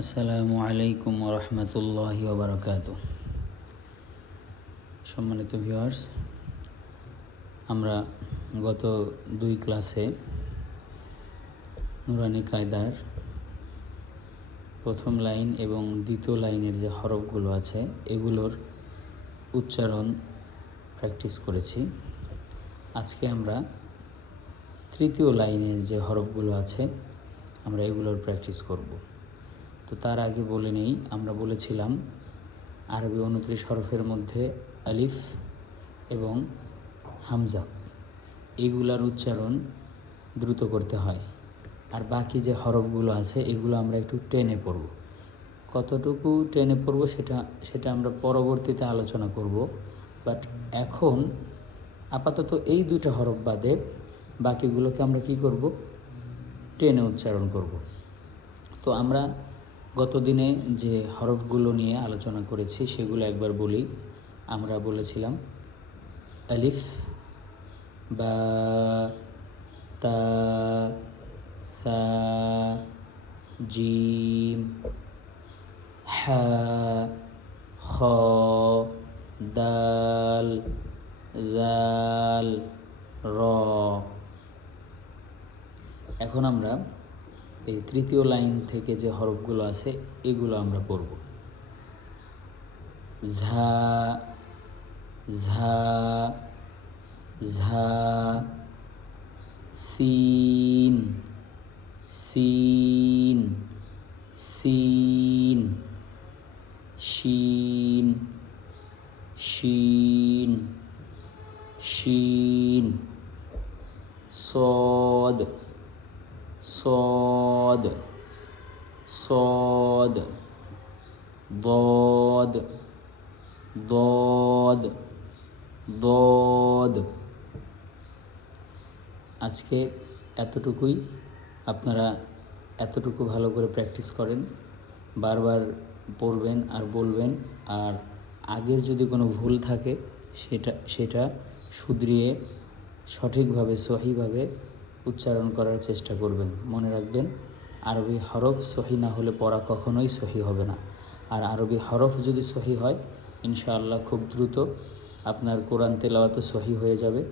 আসসালামু আলাইকুম ওরহমতুল্লাহি ওবরাকাতুহ। সম্মানিত ভিউয়ার্স, আমরা গত 2 ক্লাসে নুরানি কায়দার প্রথম লাইন এবং দ্বিতীয় লাইনের যে হরফগুলো আছে এগুলোর উচ্চারণ প্র্যাকটিস করেছি। আজকে আমরা তৃতীয় লাইনের যে হরফগুলো আছে আমরা এগুলোর প্র্যাকটিস করব। তো তার আগে বলে নেই, আমরা বলেছিলাম আরবি 29 হরফের মধ্যে আলিফ এবং হামজা এগুলার উচ্চারণ দ্রুত করতে হয়, আর বাকি যে হরফগুলো আছে এগুলো আমরা একটু টেনে পড়ব। কতটুকু টেনে পড়ব সেটা আমরা পরবর্তীতে আলোচনা করব। বাট এখন আপাতত এই 2টা হরফ বাদে বাকিগুলোকে আমরা কি করব? টেনে উচ্চারণ করব। তো আমরা গত দিনে যে হরফগুলো নিয়ে আলোচনা করেছি সেগুলো একবার বলি। আমরা বলেছিলাম আলিফ, বা, তা, সা, জিম, হা, খ, দাল, জাল, র। এখন আমরা এই তৃতীয় লাইন থেকে যে হরফগুলো আছে এগুলো আমরা পড়ব। ঝা, ঝা, ঝা, সিন, সিন, সিন, শিন, শিন, শিন, সদ, صاد صاد ضاد ضاد ضاد। আজকে এতটুকুই, আপনারা এতটুকু ভালো করে প্র্যাকটিস করেন, বারবার পড়বেন আর বলবেন। আর আগের যদি কোনো ভুল থাকে সেটা শুধরিয়ে সঠিকভাবে সহিভাবে উচ্চারণ করার চেষ্টা করবেন। মনে রাখবেন, আরবি হরফ সহি না হলে পড়া কখনোই সহি হবে না। আর আরবি হরফ যদি সহি হয় ইনশাআল্লাহ খুব দ্রুত আপনার কোরআন তেলাওয়াত সহি হয়ে যাবে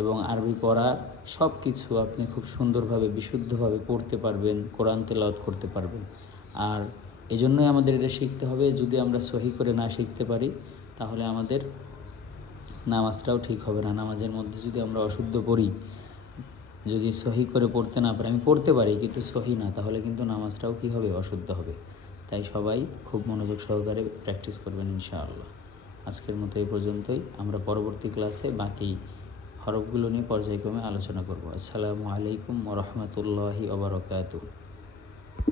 এবং আরবি পড়া সব কিছু আপনি খুব সুন্দরভাবে বিশুদ্ধভাবে পড়তে পারবেন, কোরআন তেলাওয়াত করতে পারবেন। আর এজন্যই আমাদের এটা শিখতে হবে। যদি আমরা সহি করে না শিখতে পারি তাহলে আমাদের নামাজটাও ঠিক হবে না। নামাজের মধ্যে যদি আমরা অশুদ্ধ পড়ি, যদি সহি করে পড়তে না পারি, আমি পড়তে পারি কিন্তু সহি না, তাহলে কিন্তু নামাজটাও কী হবে? অশুদ্ধ হবে। তাই সবাই খুব মনোযোগ সহকারে প্র্যাকটিস করবেন ইনশাআল্লাহ। আজকের মতো এই পর্যন্তই। আমরা পরবর্তী ক্লাসে বাকি হরফগুলো নিয়ে পর্যায়ক্রমে আলোচনা করব। আসসালামু আলাইকুম ওয়া রাহমাতুল্লাহি ওয়া বারাকাতুহু।